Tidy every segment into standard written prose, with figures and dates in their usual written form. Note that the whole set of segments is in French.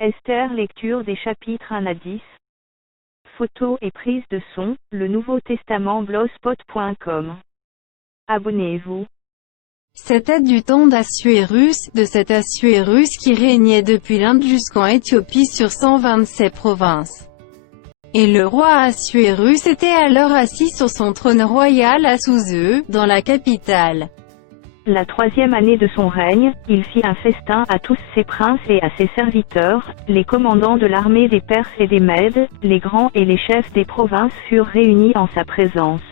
Esther. Lecture des chapitres 1 à 10. Photos et prise de son, le Nouveau Testament blogspot.com. Abonnez-vous. C'était du temps d'Assuérus, de cet Assuérus qui régnait depuis l'Inde jusqu'en Éthiopie sur 127 provinces. Et le roi Assuérus était alors assis sur son trône royal à Souzeu, dans la capitale. La 3e année de son règne, il fit un festin à tous ses princes et à ses serviteurs, les commandants de l'armée des Perses et des Mèdes, les grands et les chefs des provinces furent réunis en sa présence.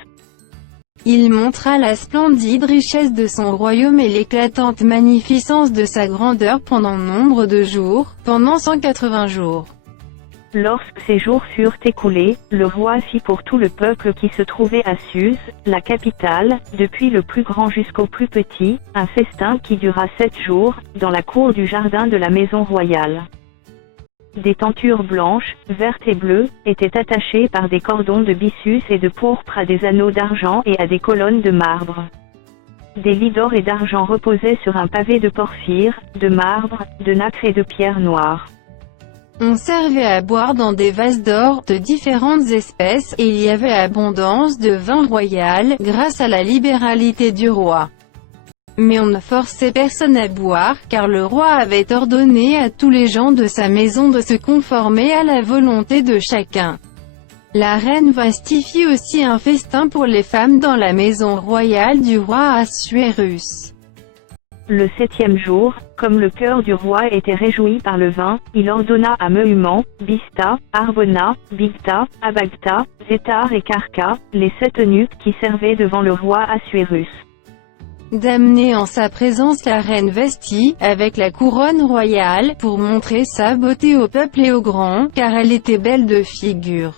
Il montra la splendide richesse de son royaume et l'éclatante magnificence de sa grandeur pendant nombre de jours, pendant 180 jours. Lorsque ces jours furent écoulés, le roi fit pour tout le peuple qui se trouvait à Suse, la capitale, depuis le plus grand jusqu'au plus petit, un festin qui dura 7 jours, dans la cour du jardin de la maison royale. Des tentures blanches, vertes et bleues, étaient attachées par des cordons de byssus et de pourpre à des anneaux d'argent et à des colonnes de marbre. Des lits d'or et d'argent reposaient sur un pavé de porphyre, de marbre, de nacre et de pierre noire. On servait à boire dans des vases d'or, de différentes espèces, et il y avait abondance de vin royal, grâce à la libéralité du roi. Mais on ne forçait personne à boire, car le roi avait ordonné à tous les gens de sa maison de se conformer à la volonté de chacun. La reine Vasthi fit aussi un festin pour les femmes dans la maison royale du roi Assuérus. Le 7e jour, comme le cœur du roi était réjoui par le vin, il ordonna à Mehuman, Bista, Arbona, Bigta, Abagta, Zétar et Karka, les 7 eunuques qui servaient devant le roi Assuérus, d'amener en sa présence la reine Vasthi, avec la couronne royale, pour montrer sa beauté au peuple et aux grands, car elle était belle de figure.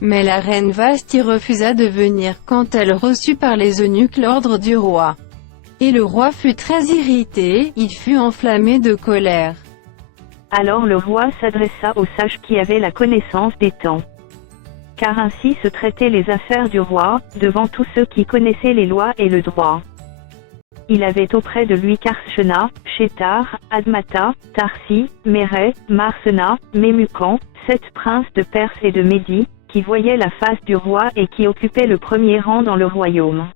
Mais la reine Vasthi refusa de venir quand elle reçut par les eunuques l'ordre du roi. Et le roi fut très irrité, il fut enflammé de colère. Alors le roi s'adressa aux sages qui avaient la connaissance des temps. Car ainsi se traitaient les affaires du roi, devant tous ceux qui connaissaient les lois et le droit. Il avait auprès de lui Karshena, Shétar, Admata, Tarsi, Méré, Marsena, Mémucan, 7 princes de Perse et de Médie, qui voyaient la face du roi et qui occupaient le premier rang dans le royaume.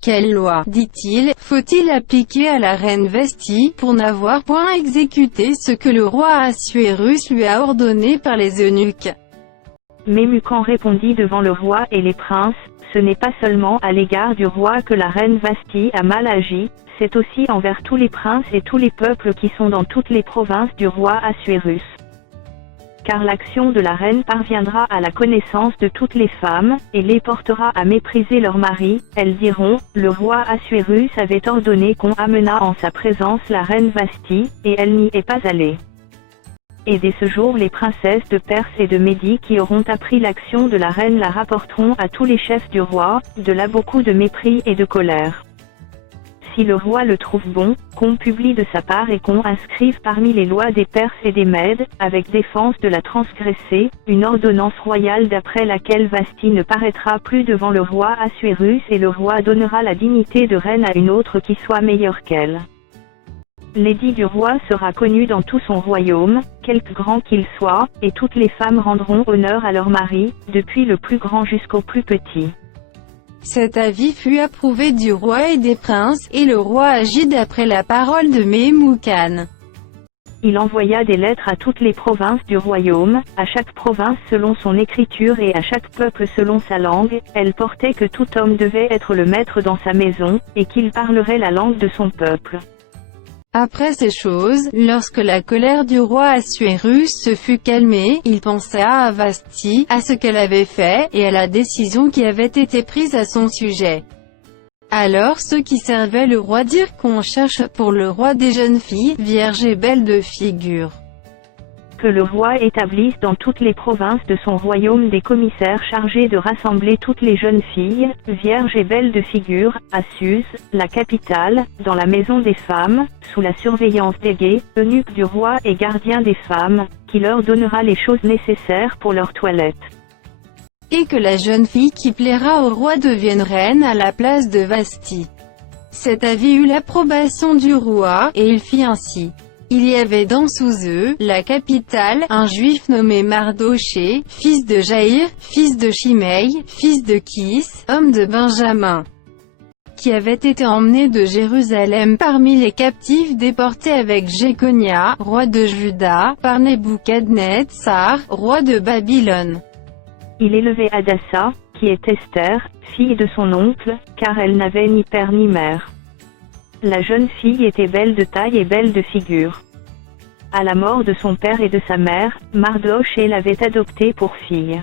Quelle loi, dit-il, faut-il appliquer à la reine Vasthi, pour n'avoir point exécuté ce que le roi Assuérus lui a ordonné par les eunuques? Mémucan répondit devant le roi et les princes, ce n'est pas seulement à l'égard du roi que la reine Vasthi a mal agi, c'est aussi envers tous les princes et tous les peuples qui sont dans toutes les provinces du roi Assuérus. Car l'action de la reine parviendra à la connaissance de toutes les femmes, et les portera à mépriser leurs maris, elles diront, le roi Assuérus avait ordonné qu'on amenât en sa présence la reine Vasthi, et elle n'y est pas allée. Et dès ce jour les princesses de Perse et de Médie qui auront appris l'action de la reine la rapporteront à tous les chefs du roi, de là beaucoup de mépris et de colère. Si le roi le trouve bon, qu'on publie de sa part et qu'on inscrive parmi les lois des Perses et des Mèdes, avec défense de la transgresser, une ordonnance royale d'après laquelle Vasthi ne paraîtra plus devant le roi Assuérus et le roi donnera la dignité de reine à une autre qui soit meilleure qu'elle. L'édit du roi sera connu dans tout son royaume, quelque grand qu'il soit, et toutes les femmes rendront honneur à leur mari, depuis le plus grand jusqu'au plus petit. Cet avis fut approuvé du roi et des princes, et le roi agit d'après la parole de Mémucan. Il envoya des lettres à toutes les provinces du royaume, à chaque province selon son écriture et à chaque peuple selon sa langue. Elles portaient que tout homme devait être le maître dans sa maison, et qu'il parlerait la langue de son peuple. Après ces choses, lorsque la colère du roi Assuérus se fut calmée, il pensa à Vasthi, à ce qu'elle avait fait, et à la décision qui avait été prise à son sujet. Alors ceux qui servaient le roi dirent qu'on cherche pour le roi des jeunes filles, vierges et belles de figure. Que le roi établisse dans toutes les provinces de son royaume des commissaires chargés de rassembler toutes les jeunes filles, vierges et belles de figure, à Suse, la capitale, dans la maison des femmes, sous la surveillance des guets, eunuques du roi et gardiens des femmes, qui leur donnera les choses nécessaires pour leur toilette. Et que la jeune fille qui plaira au roi devienne reine à la place de Vasthi. Cet avis eut l'approbation du roi, et il fit ainsi. Il y avait dans Souzeu, la capitale, un juif nommé Mardoché, fils de Jaïr, fils de Shimei, fils de Kis, homme de Benjamin, qui avait été emmené de Jérusalem parmi les captifs déportés avec Jéconia, roi de Juda, par Nebuchadnezzar, roi de Babylone. Il élevait Hadassa, qui est Esther, fille de son oncle, car elle n'avait ni père ni mère. La jeune fille était belle de taille et belle de figure. À la mort de son père et de sa mère, Mardoché l'avait adoptée pour fille.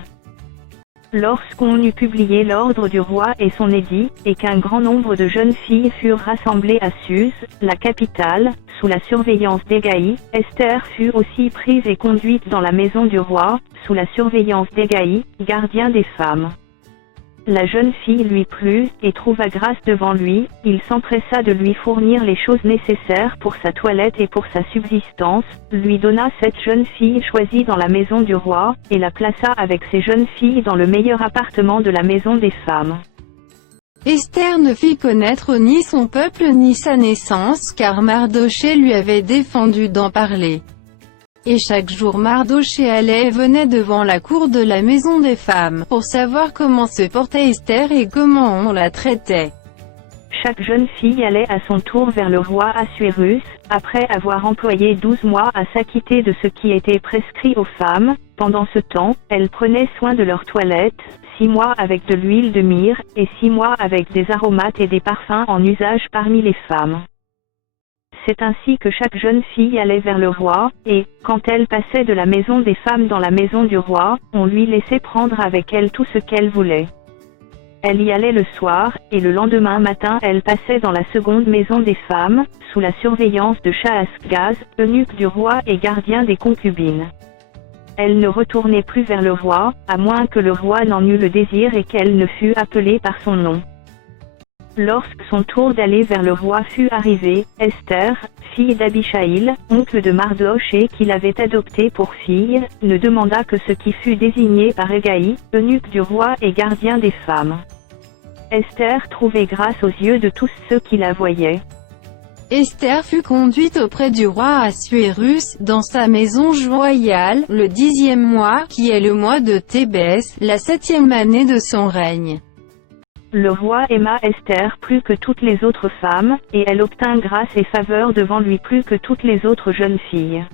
Lorsqu'on eut publié l'ordre du roi et son édit, et qu'un grand nombre de jeunes filles furent rassemblées à Suse, la capitale, sous la surveillance d'Hégaï, Esther fut aussi prise et conduite dans la maison du roi, sous la surveillance d'Hégaï, gardien des femmes. La jeune fille lui plut, et trouva grâce devant lui, il s'empressa de lui fournir les choses nécessaires pour sa toilette et pour sa subsistance, lui donna cette jeune fille choisie dans la maison du roi, et la plaça avec ses jeunes filles dans le meilleur appartement de la maison des femmes. Esther ne fit connaître ni son peuple ni sa naissance, car Mardoché lui avait défendu d'en parler. Et chaque jour Mardoché allait et venait devant la cour de la maison des femmes, pour savoir comment se portait Esther et comment on la traitait. Chaque jeune fille allait à son tour vers le roi Assuérus, après avoir employé 12 mois à s'acquitter de ce qui était prescrit aux femmes. Pendant ce temps, elles prenaient soin de leur toilette, 6 mois avec de l'huile de myrrhe, et 6 mois avec des aromates et des parfums en usage parmi les femmes. C'est ainsi que chaque jeune fille allait vers le roi, et, quand elle passait de la maison des femmes dans la maison du roi, on lui laissait prendre avec elle tout ce qu'elle voulait. Elle y allait le soir, et le lendemain matin elle passait dans la seconde maison des femmes, sous la surveillance de Shaasgaz, eunuque du roi et gardien des concubines. Elle ne retournait plus vers le roi, à moins que le roi n'en eût le désir et qu'elle ne fût appelée par son nom. Lorsque son tour d'aller vers le roi fut arrivé, Esther, fille d'Abishaïl, oncle de Mardoché qui l'avait adoptée pour fille, ne demanda que ce qui fut désigné par Hégaï, eunuque du roi et gardien des femmes. Esther trouvait grâce aux yeux de tous ceux qui la voyaient. Esther fut conduite auprès du roi Assuérus, dans sa maison royale, le 10e mois, qui est le mois de Thébès, la 7e année de son règne. Le roi aima Esther plus que toutes les autres femmes, et elle obtint grâce et faveur devant lui plus que toutes les autres jeunes filles.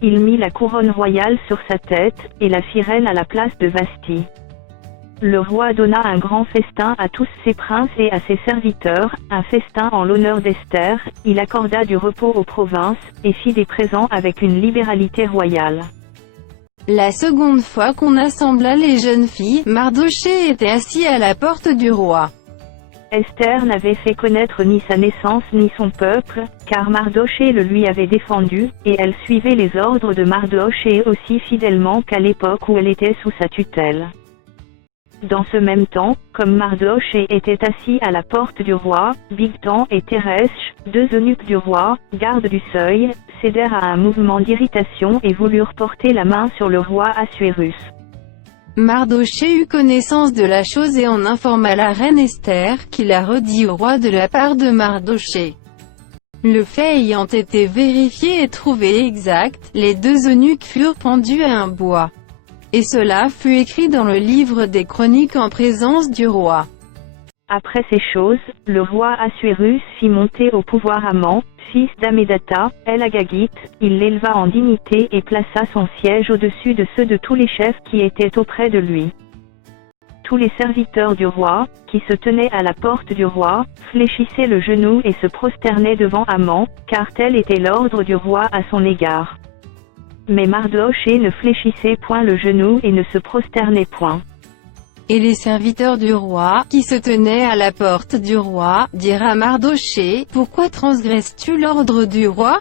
Il mit la couronne royale sur sa tête, et la fit reine à la place de Vasti. Le roi donna un grand festin à tous ses princes et à ses serviteurs, un festin en l'honneur d'Esther, il accorda du repos aux provinces, et fit des présents avec une libéralité royale. La seconde fois qu'on assembla les jeunes filles, Mardoché était assis à la porte du roi. Esther n'avait fait connaître ni sa naissance ni son peuple, car Mardoché le lui avait défendu, et elle suivait les ordres de Mardoché aussi fidèlement qu'à l'époque où elle était sous sa tutelle. Dans ce même temps, comme Mardoché était assis à la porte du roi, Bigtan et Teresh, 2 eunuques du roi, gardes du seuil, cédèrent à un mouvement d'irritation et voulurent porter la main sur le roi Assuérus. Mardoché eut connaissance de la chose et en informa la reine Esther, qui la redit au roi de la part de Mardoché. Le fait ayant été vérifié et trouvé exact, les 2 eunuques furent pendus à un bois. Et cela fut écrit dans le livre des chroniques en présence du roi. Après ces choses, le roi Assuérus fit monter au pouvoir Aman, fils d'Amédatha, el-Agagite, il l'éleva en dignité et plaça son siège au-dessus de ceux de tous les chefs qui étaient auprès de lui. Tous les serviteurs du roi, qui se tenaient à la porte du roi, fléchissaient le genou et se prosternaient devant Aman, car tel était l'ordre du roi à son égard. Mais Mardoché ne fléchissait point le genou et ne se prosternait point. Et les serviteurs du roi, qui se tenaient à la porte du roi, dirent à Mardoché, « Pourquoi transgresses-tu l'ordre du roi ?»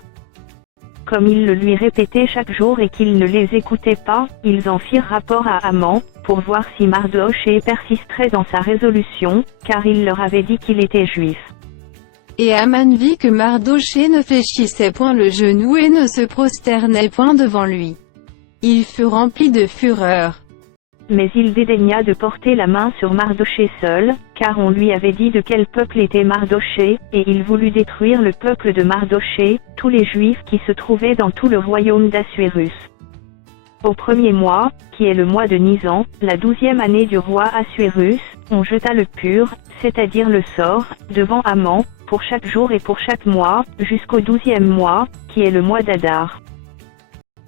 Comme ils le lui répétaient chaque jour et qu'il ne les écoutait pas, ils en firent rapport à Aman, pour voir si Mardoché persisterait dans sa résolution, car il leur avait dit qu'il était juif. Et Aman vit que Mardoché ne fléchissait point le genou et ne se prosternait point devant lui. Il fut rempli de fureur. Mais il dédaigna de porter la main sur Mardochée seul, car on lui avait dit de quel peuple était Mardochée, et il voulut détruire le peuple de Mardochée, tous les Juifs qui se trouvaient dans tout le royaume d'Assuérus. Au premier mois, qui est le mois de Nisan, la 12e année du roi Assuérus, on jeta le pur, c'est-à-dire le sort, devant Haman, pour chaque jour et pour chaque mois, jusqu'au 12e mois, qui est le mois d'Adar.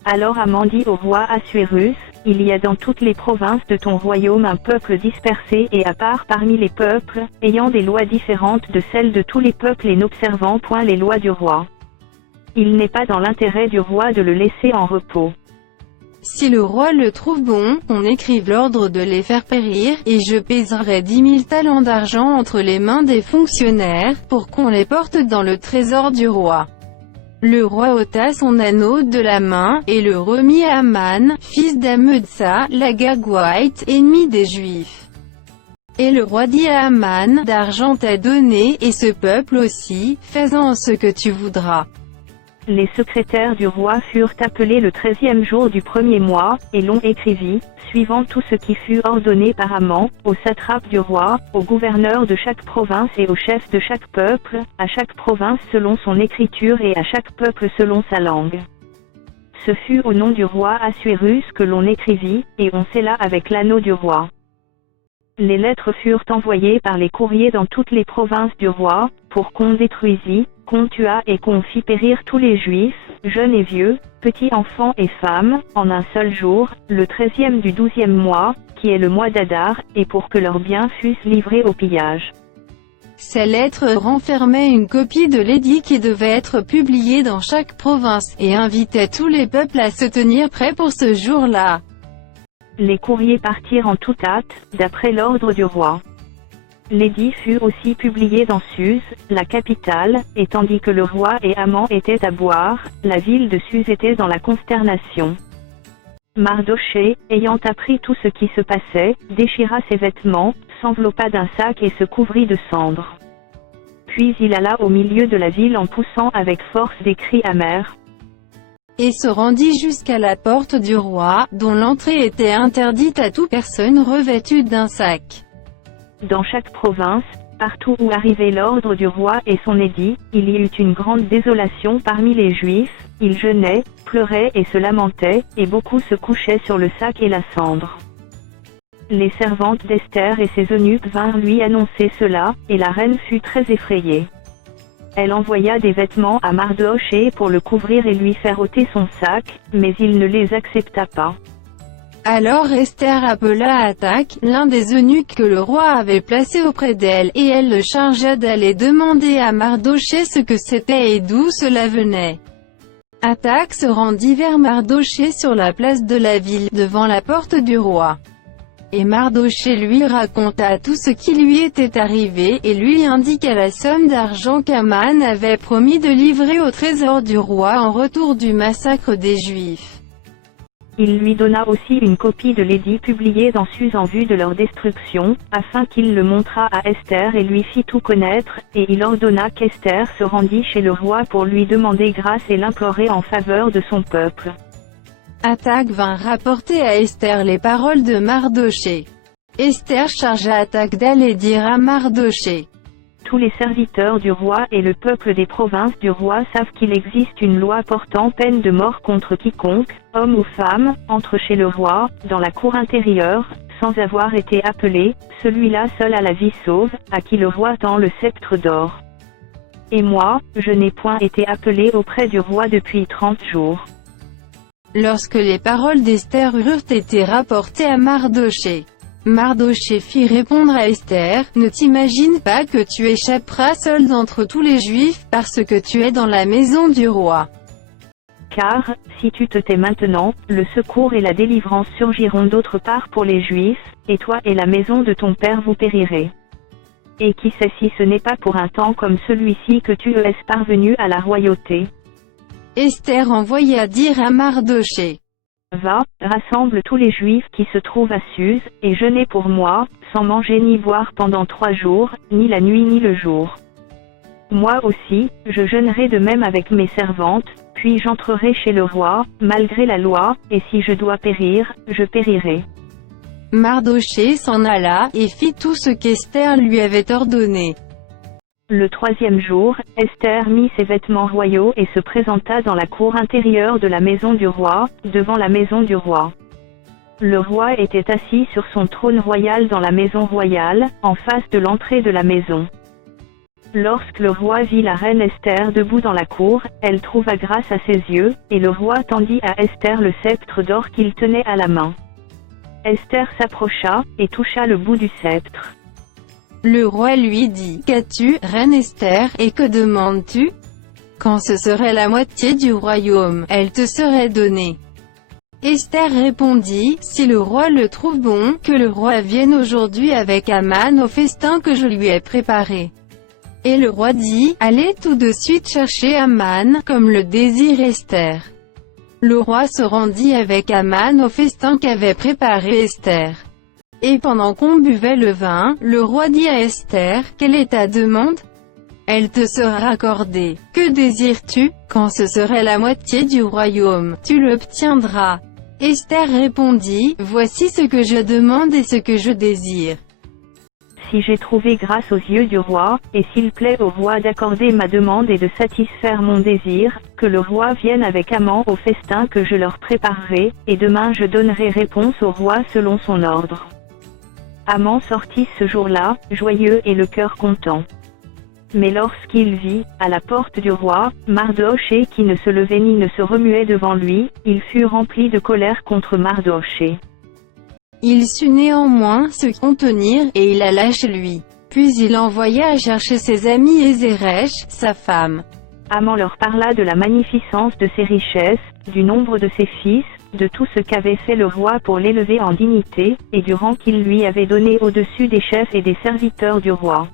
Alors Haman dit au roi Assuérus, il y a dans toutes les provinces de ton royaume un peuple dispersé et à part parmi les peuples, ayant des lois différentes de celles de tous les peuples et n'observant point les lois du roi. Il n'est pas dans l'intérêt du roi de le laisser en repos. Si le roi le trouve bon, qu'on écrive l'ordre de les faire périr, et je pèserai 10 000 talents d'argent entre les mains des fonctionnaires, pour qu'on les porte dans le trésor du roi. Le roi ôta son anneau de la main, et le remit à Aman, fils d'Amedsa, l'Agagouite, ennemi des Juifs. Et le roi dit à Aman, d'argent t'as donné, et ce peuple aussi, fais-en ce que tu voudras. Les secrétaires du roi furent appelés le 13e jour du premier mois, et l'on écrivit, suivant tout ce qui fut ordonné par Haman, au satrape du roi, au gouverneur de chaque province et au chef de chaque peuple, à chaque province selon son écriture et à chaque peuple selon sa langue. Ce fut au nom du roi Assuérus que l'on écrivit, et on scella avec l'anneau du roi. Les lettres furent envoyées par les courriers dans toutes les provinces du roi, pour qu'on détruisît, qu'on tuât et qu'on fit périr tous les Juifs, jeunes et vieux, petits enfants et femmes, en un seul jour, le 13e du 12e mois, qui est le mois d'Adar, et pour que leurs biens fussent livrés au pillage. Ces lettres renfermaient une copie de l'édit qui devait être publiée dans chaque province, et invitaient tous les peuples à se tenir prêts pour ce jour-là. Les courriers partirent en toute hâte, d'après l'ordre du roi. L'édit fut aussi publié dans Suse, la capitale, et tandis que le roi et Haman étaient à boire, la ville de Suse était dans la consternation. Mardochée, ayant appris tout ce qui se passait, déchira ses vêtements, s'enveloppa d'un sac et se couvrit de cendres. Puis il alla au milieu de la ville en poussant avec force des cris amers. Et se rendit jusqu'à la porte du roi, dont l'entrée était interdite à toute personne revêtue d'un sac. Dans chaque province, partout où arrivait l'ordre du roi et son édit, il y eut une grande désolation parmi les Juifs, ils jeûnaient, pleuraient et se lamentaient, et beaucoup se couchaient sur le sac et la cendre. Les servantes d'Esther et ses eunuques vinrent lui annoncer cela, et la reine fut très effrayée. Elle envoya des vêtements à Mardochée pour le couvrir et lui faire ôter son sac, mais il ne les accepta pas. Alors Esther appela Hathach, l'un des eunuques que le roi avait placé auprès d'elle, et elle le chargea d'aller demander à Mardochée ce que c'était et d'où cela venait. Hathach se rendit vers Mardochée sur la place de la ville, devant la porte du roi. Et Mardochée lui raconta tout ce qui lui était arrivé, et lui indiqua la somme d'argent qu'Aman avait promis de livrer au trésor du roi en retour du massacre des Juifs. Il lui donna aussi une copie de l'édit publié dans Suse en vue de leur destruction, afin qu'il le montrât à Esther et lui fit tout connaître, et il ordonna qu'Esther se rendît chez le roi pour lui demander grâce et l'implorer en faveur de son peuple. Hathach vint rapporter à Esther les paroles de Mardochée. Esther chargea Hathach d'aller dire à Mardochée. Tous les serviteurs du roi et le peuple des provinces du roi savent qu'il existe une loi portant peine de mort contre quiconque, homme ou femme, entre chez le roi, dans la cour intérieure, sans avoir été appelé, celui-là seul a la vie sauve, à qui le roi tend le sceptre d'or. Et moi, je n'ai point été appelé auprès du roi depuis 30 jours. Lorsque les paroles d'Esther eurent été rapportées à Mardochée, Mardochée fit répondre à Esther, « Ne t'imagine pas que tu échapperas seul d'entre tous les Juifs, parce que tu es dans la maison du roi. Car, si tu te tais maintenant, le secours et la délivrance surgiront d'autre part pour les Juifs, et toi et la maison de ton père vous périrez. Et qui sait si ce n'est pas pour un temps comme celui-ci que tu es parvenu à la royauté. » Esther envoya dire à Mardochée, Va, rassemble tous les Juifs qui se trouvent à Suse, et jeûnez pour moi, sans manger ni boire pendant 3 jours, ni la nuit ni le jour. Moi aussi, je jeûnerai de même avec mes servantes, puis j'entrerai chez le roi, malgré la loi, et si je dois périr, je périrai. Mardochée s'en alla, et fit tout ce qu'Esther lui avait ordonné. Le troisième jour, Esther mit ses vêtements royaux et se présenta dans la cour intérieure de la maison du roi, devant la maison du roi. Le roi était assis sur son trône royal dans la maison royale, en face de l'entrée de la maison. Lorsque le roi vit la reine Esther debout dans la cour, elle trouva grâce à ses yeux, et le roi tendit à Esther le sceptre d'or qu'il tenait à la main. Esther s'approcha, et toucha le bout du sceptre. Le roi lui dit, « Qu'as-tu, reine Esther, et que demandes-tu ? Quand ce serait la moitié du royaume, elle te serait donnée. » Esther répondit, « Si le roi le trouve bon, que le roi vienne aujourd'hui avec Aman au festin que je lui ai préparé. » Et le roi dit, « Allez tout de suite chercher Aman, comme le désire Esther. » Le roi se rendit avec Aman au festin qu'avait préparé Esther. Et pendant qu'on buvait le vin, le roi dit à Esther, « Quelle est ta demande ? Elle te sera accordée. Que désires-tu ? Quand ce serait la moitié du royaume, tu l'obtiendras. » Esther répondit, « Voici ce que je demande et ce que je désire. Si j'ai trouvé grâce aux yeux du roi, et s'il plaît au roi d'accorder ma demande et de satisfaire mon désir, que le roi vienne avec Aman au festin que je leur préparerai, et demain je donnerai réponse au roi selon son ordre. » Aman sortit ce jour-là, joyeux et le cœur content. Mais lorsqu'il vit, à la porte du roi, Mardochée qui ne se levait ni ne se remuait devant lui, il fut rempli de colère contre Mardochée. Il sut néanmoins se contenir, et il alla chez lui. Puis il envoya à chercher ses amis et Zeresh, sa femme. Aman leur parla de la magnificence de ses richesses, du nombre de ses fils, de tout ce qu'avait fait le roi pour l'élever en dignité, et du rang qu'il lui avait donné au-dessus des chefs et des serviteurs du roi.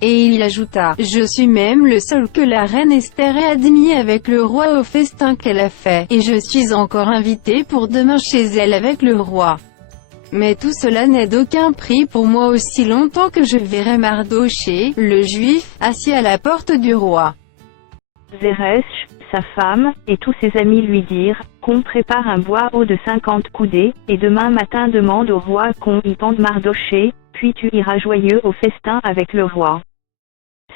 Et il ajouta, « Je suis même le seul que la reine Esther ait admis avec le roi au festin qu'elle a fait, et je suis encore invité pour demain chez elle avec le roi. Mais tout cela n'est d'aucun prix pour moi aussi longtemps que je verrai Mardochée, le juif, assis à la porte du roi. » Zeresh, sa femme, et tous ses amis lui dirent, « Qu'on prépare un bois haut de 50 coudées, et demain matin demande au roi qu'on y pende Mardochée, puis tu iras joyeux au festin avec le roi. »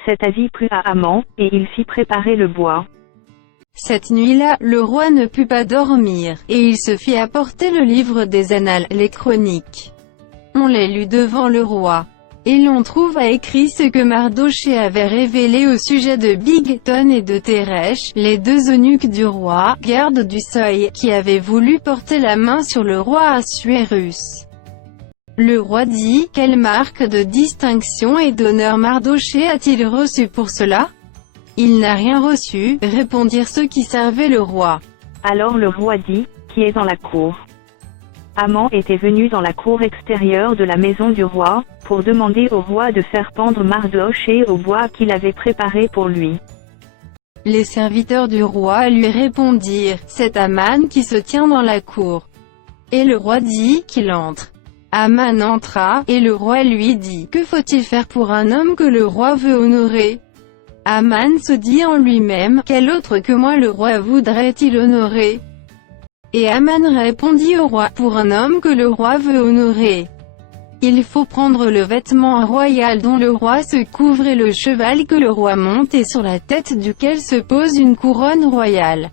Cet avis plut à Aman, et il fit préparer le bois. Cette nuit-là, le roi ne put pas dormir, et il se fit apporter le livre des annales, les chroniques. On les lut devant le roi. Et l'on trouva écrit ce que Mardochée avait révélé au sujet de Bigton et de Teresh, les deux eunuques du roi, gardes du seuil, qui avaient voulu porter la main sur le roi Assuérus. Le roi dit, « Quelle marque de distinction et d'honneur Mardochée a-t-il reçu pour cela ? » « Il n'a rien reçu, » répondirent ceux qui servaient le roi. Alors le roi dit, « Qui est dans la cour ?» Aman était venu dans la cour extérieure de la maison du roi, pour demander au roi de faire pendre Mardochée au bois qu'il avait préparé pour lui. Les serviteurs du roi lui répondirent, « C'est Aman qui se tient dans la cour. » Et le roi dit, « Qu'il entre. » Aman entra, et le roi lui dit, « Que faut-il faire pour un homme que le roi veut honorer ?» Aman se dit en lui-même, « Quel autre que moi le roi voudrait-il honorer ?» Et Aman répondit au roi, « Pour un homme que le roi veut honorer, il faut prendre le vêtement royal dont le roi se couvre et le cheval que le roi monte et sur la tête duquel se pose une couronne royale.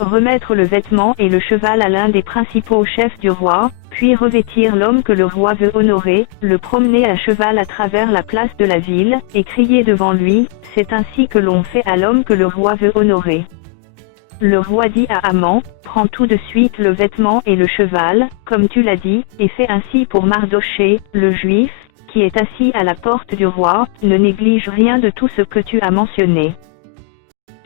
Remettre le vêtement et le cheval à l'un des principaux chefs du roi, puis revêtir l'homme que le roi veut honorer, le promener à cheval à travers la place de la ville, et crier devant lui, « C'est ainsi que l'on fait à l'homme que le roi veut honorer. » Le roi dit à Aman, « Prends tout de suite le vêtement et le cheval, comme tu l'as dit, et fais ainsi pour Mardochée, le juif, qui est assis à la porte du roi, ne néglige rien de tout ce que tu as mentionné. »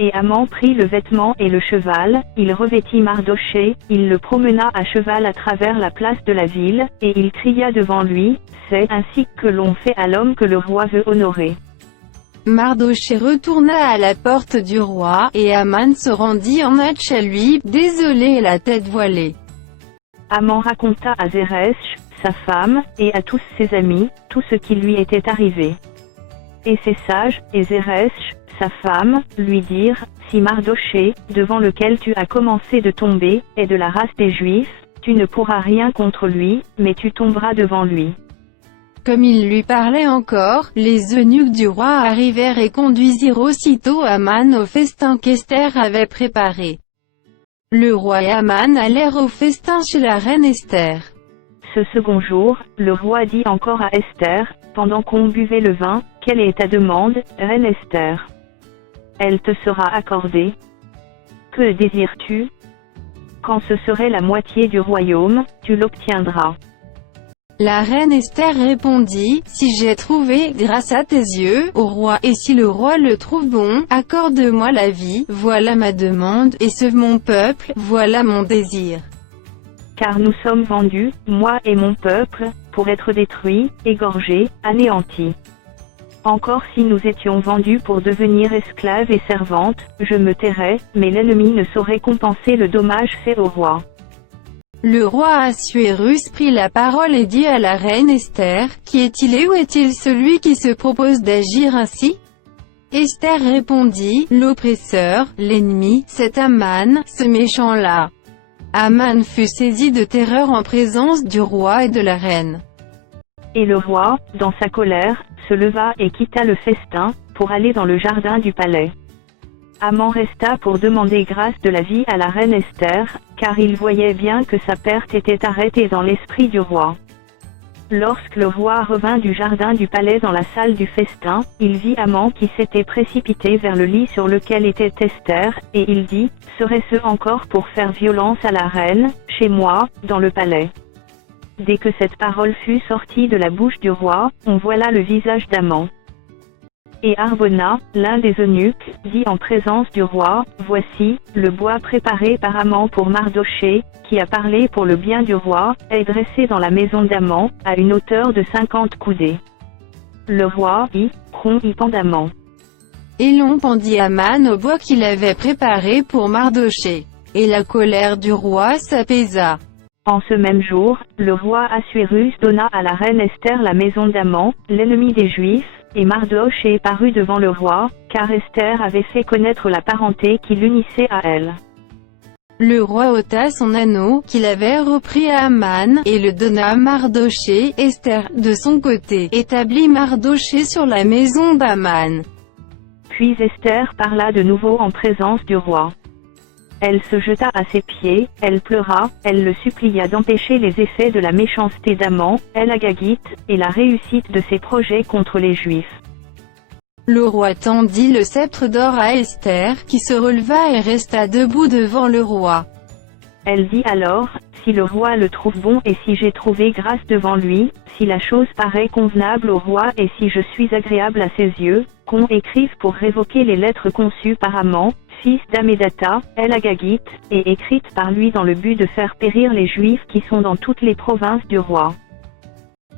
Et Aman prit le vêtement et le cheval, il revêtit Mardochée, il le promena à cheval à travers la place de la ville, et il cria devant lui, « C'est ainsi que l'on fait à l'homme que le roi veut honorer. » Mardochée retourna à la porte du roi, et Aman se rendit en hâte chez lui, désolé et la tête voilée. Aman raconta à Zeresh, sa femme, et à tous ses amis, tout ce qui lui était arrivé. Et ses sages, et Zeresh, sa femme, lui dirent, « Si Mardochée, devant lequel tu as commencé de tomber, est de la race des Juifs, Tu ne pourras rien contre lui, mais tu tomberas devant lui. Comme il lui parlait encore, les eunuques du roi arrivèrent et conduisirent aussitôt Aman au festin qu'Esther avait préparé. Le roi et Aman allèrent au festin chez la reine Esther. Ce second jour, le roi dit encore à Esther, pendant qu'on buvait le vin, « Quelle est ta demande, reine Esther? Elle te sera accordée. Que désires-tu? Quand ce serait la moitié du royaume, tu l'obtiendras. » La reine Esther répondit, « Si j'ai trouvé, grâce à tes yeux, au roi, et si le roi le trouve bon, accorde-moi la vie, voilà ma demande, et sauve mon peuple, voilà mon désir. Car nous sommes vendus, moi et mon peuple, pour être détruits, égorgés, anéantis. Encore si nous étions vendus pour devenir esclaves et servantes, je me tairais, mais l'ennemi ne saurait compenser le dommage fait au roi. » Le roi Assuérus prit la parole et dit à la reine Esther, « Qui est-il et où est-il celui qui se propose d'agir ainsi ?» Esther répondit, « L'oppresseur, l'ennemi, c'est Aman, ce méchant-là. » Aman fut saisi de terreur en présence du roi et de la reine. Et le roi, dans sa colère, se leva et quitta le festin, pour aller dans le jardin du palais. Aman resta pour demander grâce de la vie à la reine Esther, car il voyait bien que sa perte était arrêtée dans l'esprit du roi. Lorsque le roi revint du jardin du palais dans la salle du festin, il vit Aman qui s'était précipité vers le lit sur lequel était Esther, et il dit, « Serait-ce encore pour faire violence à la reine, chez moi, dans le palais ?» Dès que cette parole fut sortie de la bouche du roi, on voila le visage d'Aman. Et Harbona, l'un des eunuques, dit en présence du roi, « Voici, le bois préparé par Aman pour Mardochée, qui a parlé pour le bien du roi, est dressé dans la maison d'Aman, à une hauteur de 50 coudées. » Le roi dit, « Qu'on y pende Aman. » Et l'on pendit Aman au bois qu'il avait préparé pour Mardochée. Et la colère du roi s'apaisa. En ce même jour, le roi Assuérus donna à la reine Esther la maison d'Aman, l'ennemi des Juifs, et Mardochée parut devant le roi, car Esther avait fait connaître la parenté qui l'unissait à elle. Le roi ôta son anneau, qu'il avait repris à Aman, et le donna à Mardochée. Esther, de son côté, établit Mardochée sur la maison d'Aman. Puis Esther parla de nouveau en présence du roi. Elle se jeta à ses pieds, elle pleura, elle le supplia d'empêcher les effets de la méchanceté d'Aman, el Agagite, et la réussite de ses projets contre les Juifs. Le roi tendit le sceptre d'or à Esther, qui se releva et resta debout devant le roi. Elle dit alors, « Si le roi le trouve bon et si j'ai trouvé grâce devant lui, si la chose paraît convenable au roi et si je suis agréable à ses yeux, qu'on écrive pour révoquer les lettres conçues par Aman, fils d'Amédata, el Agagite, et écrites par lui dans le but de faire périr les Juifs qui sont dans toutes les provinces du roi.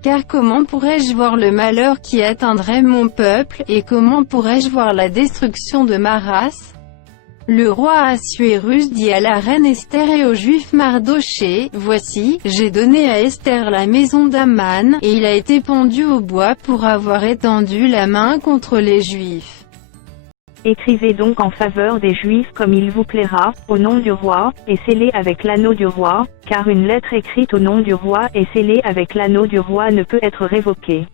Car comment pourrais-je voir le malheur qui atteindrait mon peuple, et comment pourrais-je voir la destruction de ma race ?» Le roi Assuérus dit à la reine Esther et aux Juifs Mardochée, « Voici, j'ai donné à Esther la maison d'Aman, et il a été pendu au bois pour avoir étendu la main contre les Juifs. Écrivez donc en faveur des Juifs comme il vous plaira, au nom du roi, et scellez avec l'anneau du roi, car une lettre écrite au nom du roi et scellée avec l'anneau du roi ne peut être révoquée. »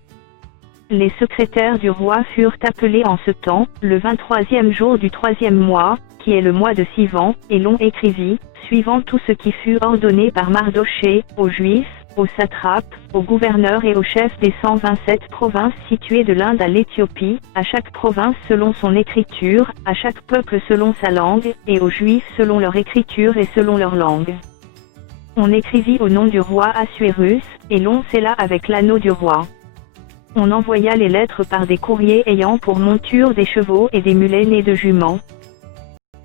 Les secrétaires du roi furent appelés en ce temps, le 23e jour du 3e mois, qui est le mois de Sivan, et l'on écrivit, suivant tout ce qui fut ordonné par Mardochée, aux Juifs, aux satrapes, aux gouverneurs et aux chefs des 127 provinces situées de l'Inde à l'Éthiopie, à chaque province selon son écriture, à chaque peuple selon sa langue, et aux Juifs selon leur écriture et selon leur langue. On écrivit au nom du roi Assuérus, et l'on scella avec l'anneau du roi. On envoya les lettres par des courriers ayant pour monture des chevaux et des mulets nés de juments.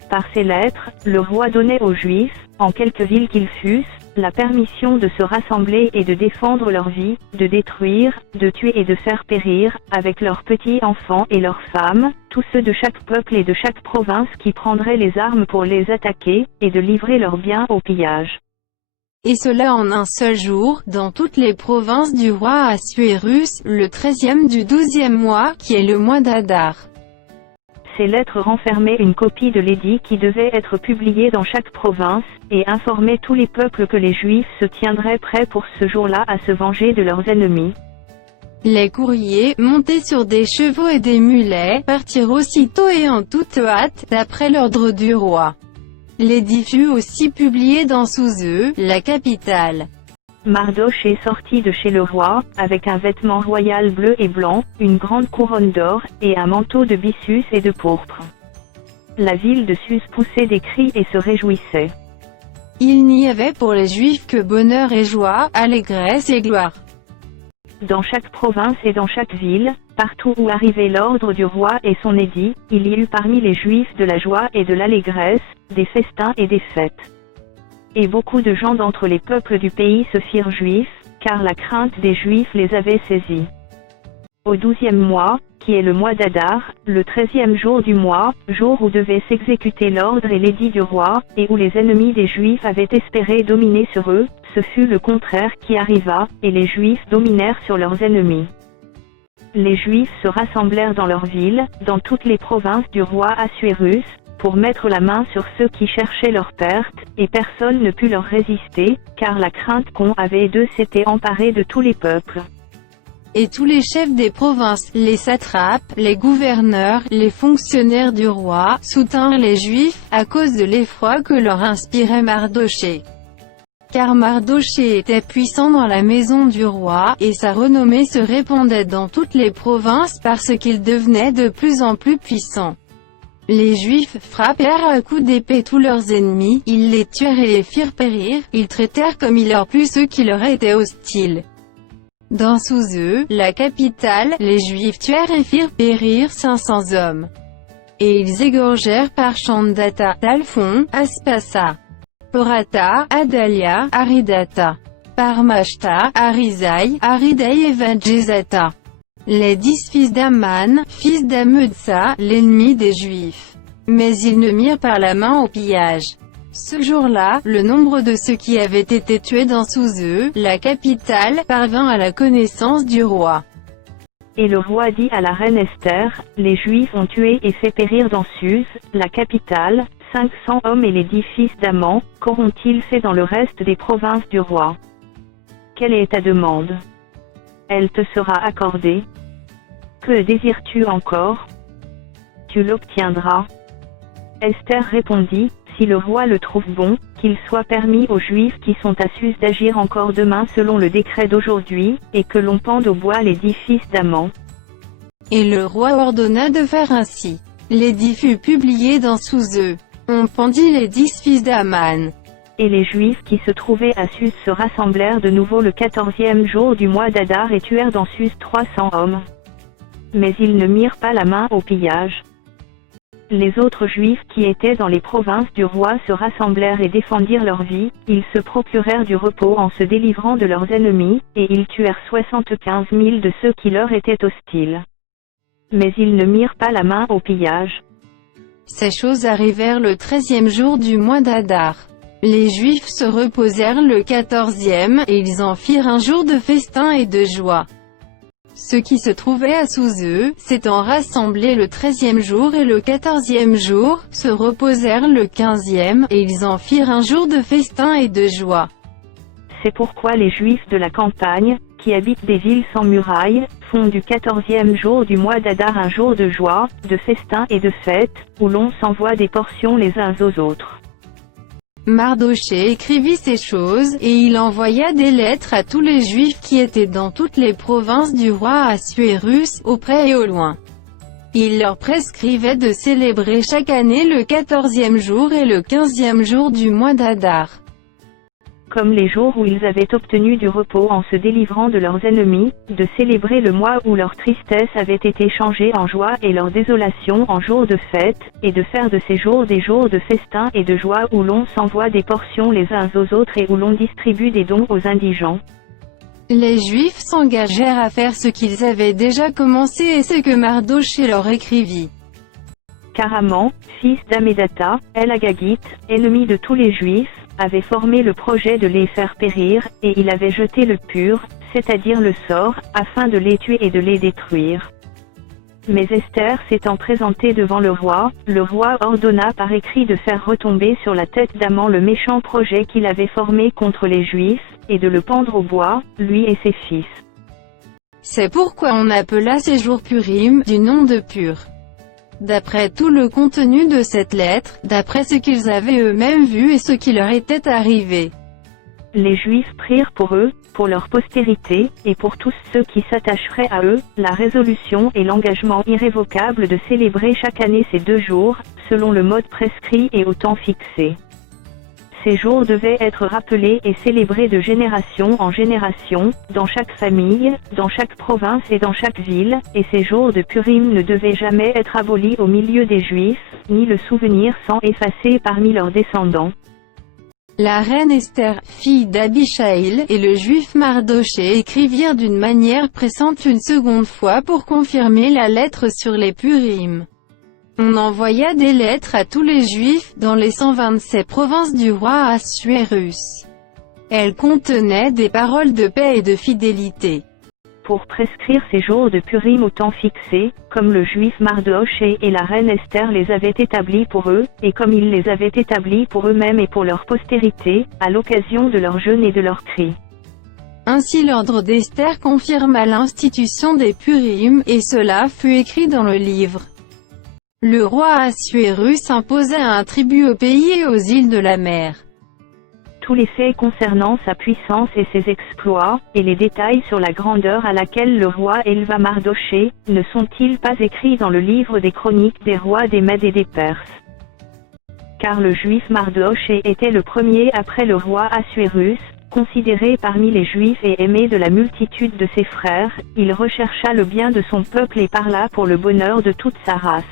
Par ces lettres, le roi donnait aux Juifs, en quelque ville qu'ils fussent, la permission de se rassembler et de défendre leur vie, de détruire, de tuer et de faire périr, avec leurs petits enfants et leurs femmes, tous ceux de chaque peuple et de chaque province qui prendraient les armes pour les attaquer, et de livrer leurs biens au pillage. Et cela en un seul jour, dans toutes les provinces du roi Assuérus, le 13e du 12e mois, qui est le mois d'Adar. Ces lettres renfermaient une copie de l'édit qui devait être publiée dans chaque province, et informaient tous les peuples que les Juifs se tiendraient prêts pour ce jour-là à se venger de leurs ennemis. Les courriers, montés sur des chevaux et des mulets, partirent aussitôt et en toute hâte, d'après l'ordre du roi. L'édit fut aussi publié dans Souzeu, la capitale. Mardochée sortit de chez le roi, avec un vêtement royal bleu et blanc, une grande couronne d'or, et un manteau de byssus et de pourpre. La ville de Suse poussait des cris et se réjouissait. Il n'y avait pour les Juifs que bonheur et joie, allégresse et gloire. Dans chaque province et dans chaque ville, partout où arrivait l'ordre du roi et son édit, il y eut parmi les Juifs de la joie et de l'allégresse, des festins et des fêtes. Et beaucoup de gens d'entre les peuples du pays se firent juifs, car la crainte des Juifs les avait saisis. Au 12e mois, qui est le mois d'Adar, le 13e jour du mois, jour où devait s'exécuter l'ordre et l'édit du roi, et où les ennemis des Juifs avaient espéré dominer sur eux, ce fut le contraire qui arriva, et les Juifs dominèrent sur leurs ennemis. Les Juifs se rassemblèrent dans leurs villes, dans toutes les provinces du roi Assuérus, pour mettre la main sur ceux qui cherchaient leur perte, et personne ne put leur résister, car la crainte qu'on avait d'eux s'était emparée de tous les peuples. Et tous les chefs des provinces, les satrapes, les gouverneurs, les fonctionnaires du roi, soutinrent les Juifs, à cause de l'effroi que leur inspirait Mardochée. Car Mardochée était puissant dans la maison du roi, et sa renommée se répandait dans toutes les provinces parce qu'il devenait de plus en plus puissant. Les Juifs frappèrent à coups d'épée tous leurs ennemis, ils les tuèrent et les firent périr, ils traitèrent comme il leur plut ceux qui leur étaient hostiles. Dans Souzeu, la capitale, les Juifs tuèrent et firent périr 500 hommes. Et ils égorgèrent par Chandata, Talphon, Aspasa, Porata, Adalia, Aridata, Parmashta, Arisaï, Aridaï et Vadjezata. Les 10 fils d'Aman, fils d'Amedsa, l'ennemi des Juifs. Mais ils ne mirent pas la main au pillage. Ce jour-là, le nombre de ceux qui avaient été tués dans Souzeu, la capitale, parvint à la connaissance du roi. Et le roi dit à la reine Esther, les Juifs ont tué et fait périr dans Suse, la capitale, 500 hommes et les 10 fils d'Aman, qu'auront-ils fait dans le reste des provinces du roi? Quelle est ta demande? Elle te sera accordée. Que désires-tu encore? Tu l'obtiendras. Esther répondit, si le roi le trouve bon, qu'il soit permis aux Juifs qui sont à Suse d'agir encore demain selon le décret d'aujourd'hui, et que l'on pende au bois les 10 fils d'Aman. Et le roi ordonna de faire ainsi. L'édit fut publié dans Souzeu. On pendit les 10 fils d'Aman. Et les Juifs qui se trouvaient à Suse se rassemblèrent de nouveau le 14e jour du mois d'Adar et tuèrent dans Suse 300 hommes. Mais ils ne mirent pas la main au pillage. Les autres Juifs qui étaient dans les provinces du roi se rassemblèrent et défendirent leur vie, ils se procurèrent du repos en se délivrant de leurs ennemis, et ils tuèrent 75 000 de ceux qui leur étaient hostiles. Mais ils ne mirent pas la main au pillage. Ces choses arrivèrent le 13e jour du mois d'Adar. Les Juifs se reposèrent le 14e, et ils en firent un jour de festin et de joie. Ceux qui se trouvaient à Souzeu, s'étant rassemblés le 13e jour et le 14e jour, se reposèrent le 15e, et ils en firent un jour de festin et de joie. C'est pourquoi les Juifs de la campagne, qui habitent des villes sans murailles, font du 14e jour du mois d'Adar un jour de joie, de festin et de fête, où l'on s'envoie des portions les uns aux autres. Mardochée écrivit ces choses, et il envoya des lettres à tous les Juifs qui étaient dans toutes les provinces du roi Assuérus, au près et au loin. Il leur prescrivait de célébrer chaque année le 14e jour et le 15e jour du mois d'Adar, comme les jours où ils avaient obtenu du repos en se délivrant de leurs ennemis, de célébrer le mois où leur tristesse avait été changée en joie et leur désolation en jours de fête, et de faire de ces jours des jours de festin et de joie où l'on s'envoie des portions les uns aux autres et où l'on distribue des dons aux indigents. Les Juifs s'engagèrent à faire ce qu'ils avaient déjà commencé et ce que Mardochée leur écrivit. Car Aman, fils d'Amédata, El-Agagite, ennemi de tous les Juifs, avait formé le projet de les faire périr, et il avait jeté le pur, c'est-à-dire le sort, afin de les tuer et de les détruire. Mais Esther s'étant présentée devant le roi ordonna par écrit de faire retomber sur la tête d'Aman le méchant projet qu'il avait formé contre les Juifs, et de le pendre au bois, lui et ses fils. C'est pourquoi on appela ces jours Purim, du nom de Pur. D'après tout le contenu de cette lettre, d'après ce qu'ils avaient eux-mêmes vu et ce qui leur était arrivé. Les Juifs prirent pour eux, pour leur postérité, et pour tous ceux qui s'attacheraient à eux, la résolution et l'engagement irrévocable de célébrer chaque année ces 2 jours, selon le mode prescrit et au temps fixé. Ces jours devaient être rappelés et célébrés de génération en génération, dans chaque famille, dans chaque province et dans chaque ville, et ces jours de Purim ne devaient jamais être abolis au milieu des Juifs, ni le souvenir s'en effacer parmi leurs descendants. La reine Esther, fille d'Abichaïl, et le juif Mardoché écrivirent d'une manière pressante une seconde fois pour confirmer la lettre sur les Purim. On envoya des lettres à tous les Juifs, dans les 127 provinces du roi Assuérus. Elles contenaient des paroles de paix et de fidélité. Pour prescrire ces jours de Purim au temps fixé, comme le juif Mardoché et la reine Esther les avaient établis pour eux, et comme ils les avaient établis pour eux-mêmes et pour leur postérité, à l'occasion de leurs jeûnes et de leurs cris. Ainsi l'ordre d'Esther confirma l'institution des Purim, et cela fut écrit dans le livre. Le roi Assuérus imposa un tribut au pays et aux îles de la mer. Tous les faits concernant sa puissance et ses exploits, et les détails sur la grandeur à laquelle le roi éleva Mardoché, ne sont-ils pas écrits dans le livre des chroniques des rois des Mèdes et des Perses? Car le juif Mardoché était le premier après le roi Assuérus, considéré parmi les Juifs et aimé de la multitude de ses frères, il rechercha le bien de son peuple et parla pour le bonheur de toute sa race.